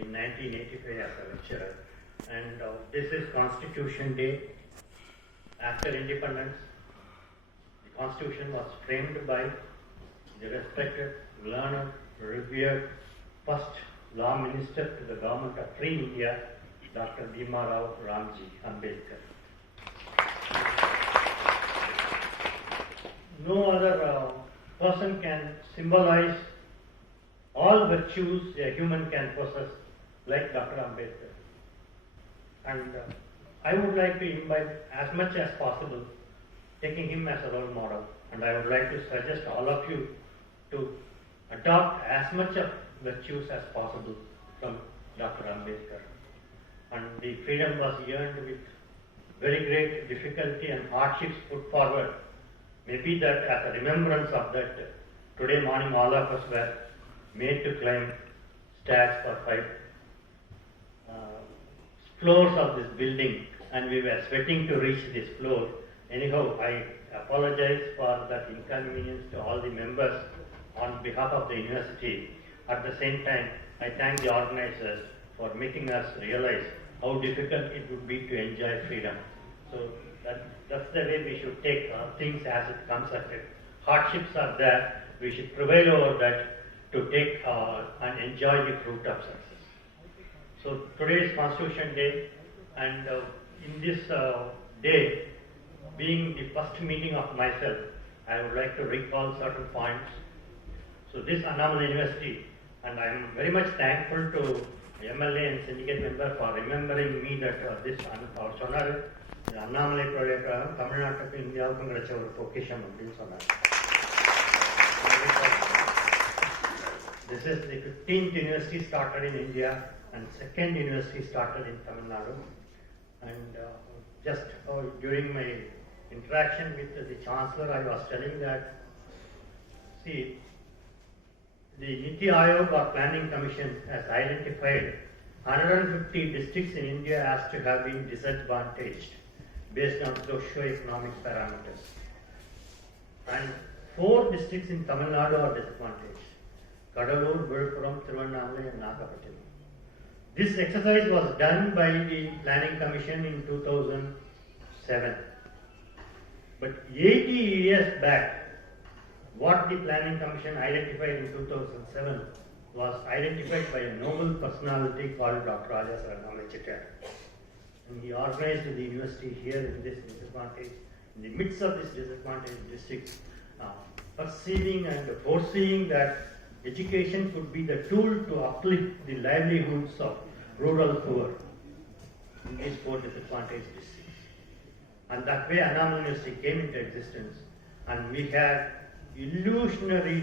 in 1985 as a lecturer. And this is Constitution Day. After independence, the Constitution was framed by the respected, learned, revered first law minister to the government of Free India, Dr. Bhima Rao Ramji Ambedkar. No other person can symbolize all virtues a human can possess like Dr. Ambedkar. And I would like to imbibe as much as possible, taking him as a role model. And I would like to suggest all of you to adopt as much of virtues as possible from Dr. Ambedkar. And the freedom was earned with very great difficulty and hardships put forward. Maybe that as a remembrance of that, today morning all of us were made to climb stairs for 5 floors of this building, and we were sweating to reach this floor. Anyhow, I apologize for that inconvenience to all the members on behalf of the university. At the same time, I thank the organizers for making us realize how difficult it would be to enjoy freedom. So that's the way we should take things as it comes at it. Hardships are there, we should prevail over that to take and enjoy the fruit of success. So today is Constitution Day, and in this day, being the first meeting of myself, I would like to recall certain points. So this Annamalai University, and I am very much thankful to MLA and syndicate member for remembering me that this our sonar Annamalai project Tamil Nadu India vocation. This is the 15th university started in India and second university started in Tamil Nadu. And just during my interaction with the Chancellor, I was telling that, see, the Niti Aayog or Planning Commission has identified 150 districts in India as to have been disadvantaged based on socio-economic parameters. And 4 districts in Tamil Nadu are disadvantaged: Kadalur, Viluppuram, Thiruvannamalai and Nagapattinam. This exercise was done by the Planning Commission in 2007. But 80 years back, what the Planning Commission identified in 2007 was identified by a noble personality called Dr. Raja Annamalai Chettiar. And he organized the university here in this disadvantage, in the midst of this disadvantaged district, perceiving and foreseeing that education could be the tool to uplift the livelihoods of rural poor in these 4 disadvantaged districts. And that way Annamalai University came into existence, and we had illusionary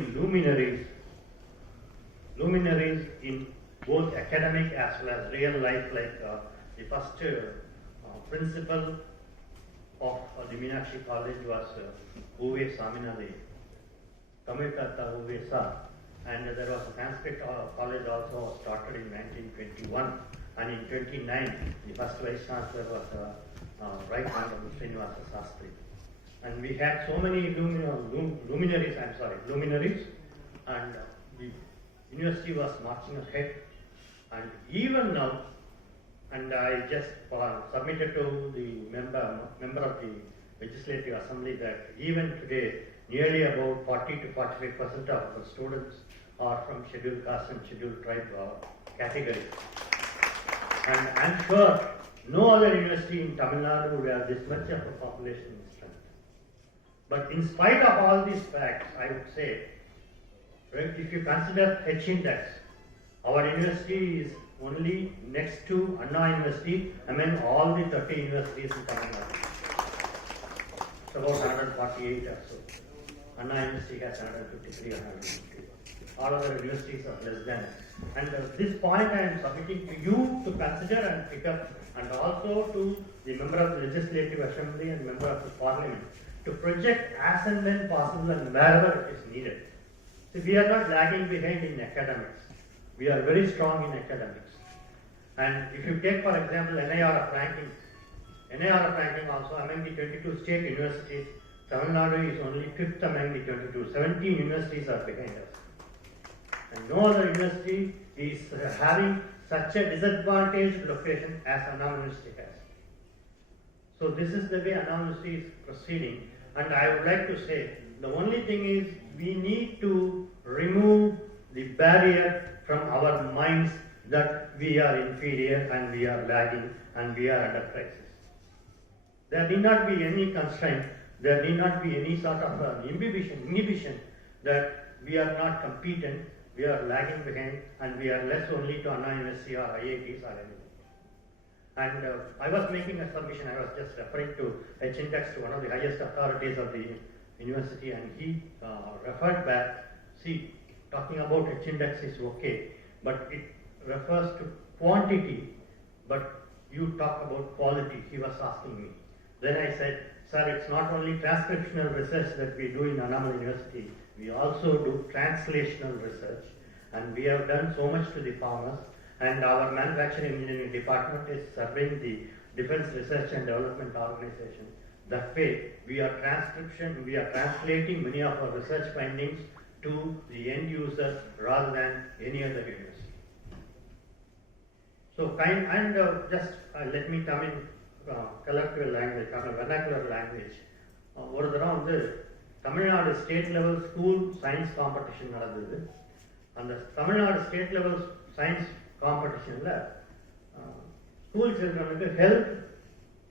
luminaries in both academic as well as real life, like the first principal of the Meenakshi College was Uve Saminali, Kamitata Uve Sa. And there was a Sanskrit college also started in 1921, and in 1929 the first vice chancellor was Right Honorable Srinivasa Sastry. And we had so many luminaries, and the university was marching ahead. And even now, and I just submitted to the member of the Legislative Assembly that even today, nearly about 40 to 45% of the students are from scheduled caste and scheduled tribe category. And I'm sure no other university in Tamil Nadu would have this much of a population strength. But in spite of all these facts, I would say, right, if you consider H index, our university is only next to Anna University among all the 30 universities in Tamil Nadu. It's about 148 or so. Anna University has 153 or 150. All other universities are less than. And this point I am submitting to you to consider and pick up, and also to the member of the Legislative Assembly and member of the Parliament, to project as and when possible and wherever it is needed. So we are not lagging behind in academics. We are very strong in academics. And if you take, for example, NIRF ranking also among the 22 state universities, Tamil Nadu is only 5th among the 22. 17 universities are behind us. And no other university is having such a disadvantaged location as Annam University has. So this is the way Annam University is proceeding, and I would like to say the only thing is we need to remove the barrier from our minds that we are inferior and we are lagging and we are under crisis. There need not be any constraint, there need not be any sort of inhibition that we are not competent, we are lagging behind, and we are less only to Anna University or IITs or anything. And I was making a submission, I was just referring to H-index to one of the highest authorities of the university, and he referred back, see, talking about H-index is okay, but it refers to quantity, but you talk about quality, he was asking me. Then I said, sir, it's not only transcriptional research that we do in Annamalai University, we also do translational research, and we have done so much to the farmers, and our manufacturing engineering department is serving the Defense Research and Development Organization. That way, we are translating many of our research findings to the end user rather than any other university. So, let me come in colloquial language, vernacular language. ஒரு தரம் வந்து Tamil Nadu state level school science competition நடந்தது. அந்த Tamil Nadu state level science காம்படிஷனில் school சில்ட்ரனுக்கு health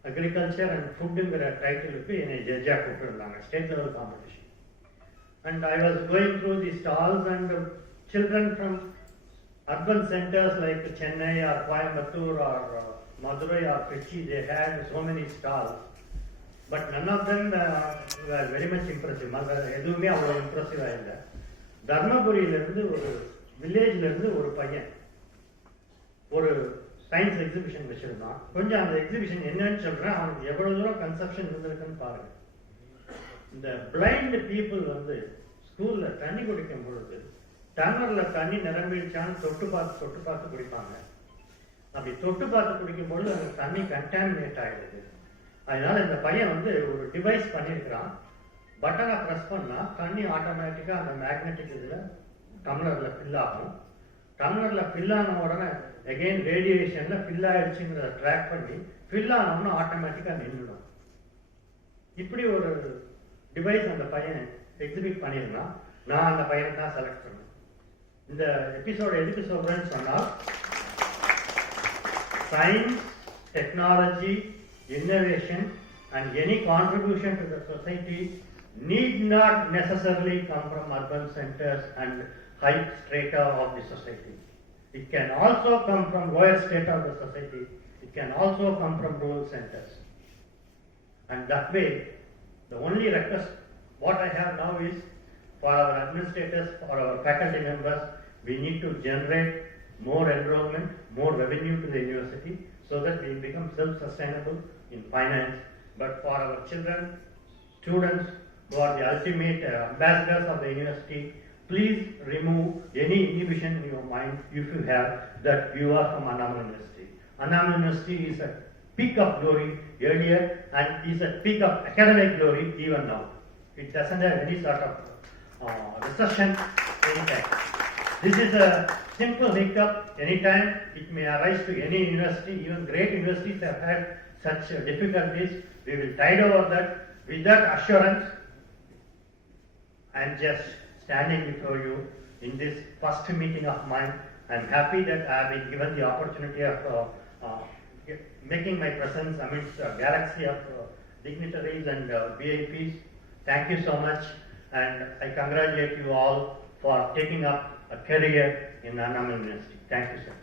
agriculture and ஃபுட்டுங்கிற டைட்டிலுக்கு என்னை ஜட்ஜாக கூப்பிட்டுருந்தாங்க state level competition. And I was going through the stalls, and children from urban centers like Chennai or Coimbatore or Madurai or Trichy, they had so many stalls, but none of them were very much impressive. எதுவுமே அவ்வளோ இம்ப்ரெசிவாக இல்லை. தர்மபுரியிலேருந்து ஒரு வில்லேஜ்லேருந்து ஒரு பையன் ஒரு science exhibition வச்சுருந்தான். கொஞ்சம் அந்த exhibition என்னன்னு சொல்கிறேன், அவனுக்கு எவ்வளோ தூரம் கன்செப்ஷன் இருந்திருக்குன்னு பாருங்கள். இந்த பிளைண்ட் பீப்புள் வந்து ஸ்கூலில் தண்ணி குடிக்கும் பொழுது டம்ளரில் தண்ணி நிரம்பிடுச்சான்னு தொட்டு பார்த்து குடிப்பாங்க. அப்படி தொட்டு பார்த்து குடிக்கும் பொழுது அந்த தண்ணி கண்டாமினேட் ஆகிடுது. அதனால இந்த பையன் வந்து ஒரு டிவைஸ் பண்ணியிருக்கிறான். பட்டனை ப்ரெஸ் பண்ணால் தண்ணி ஆட்டோமேட்டிக்காக அந்த மேக்னெட்டிக் இதில் டம்ளரில் ஃபில் ஆகும். டம்ளரில் ஃபில் ஆன உடனே எகெயின் ரேடியேஷனில் ஃபில் ஆகிடுச்சுங்கிறத ட்ராக் பண்ணி ஃபில் ஆனோம்னா ஆட்டோமேட்டிக்காக நின்றுடும். இப்படி ஒரு டிவைஸ் அந்த பையன் எக்ஸிபிட் பண்ணியிருந்தான். நான் அந்த பையனை தான் செலக்ட் பண்ணேன். இந்த எபிசோடு எதுக்கு சொல்கிறேன்னு சொன்னால், science, technology, innovation, and any contribution to the society need not necessarily come from urban centers and high strata of the society. It can also come from lower strata of the society. It can also come from rural centers. And that way, the only request what I have now is for our administrators, for our faculty members, we need to generate more enrollment, more revenue to the university so that we become self-sustainable in finance. But for our children, students who are the ultimate ambassadors of the university, please remove any inhibition in your mind if you have that you are from Annamalai University. Annamalai University is a peak of glory earlier and is a peak of academic glory even now. It doesn't have any sort of recession anytime. This is a simple hiccup. Anytime it may arise to any university. Even great universities have had such difficulties. We will tide over that. With that assurance, I am just standing before you in this first meeting of mine. I am happy that I have been given the opportunity of making my presence amidst a galaxy of dignitaries and VIPs. Thank you so much, and I congratulate you all for taking up a career in Annamalai University. Thank you, sir.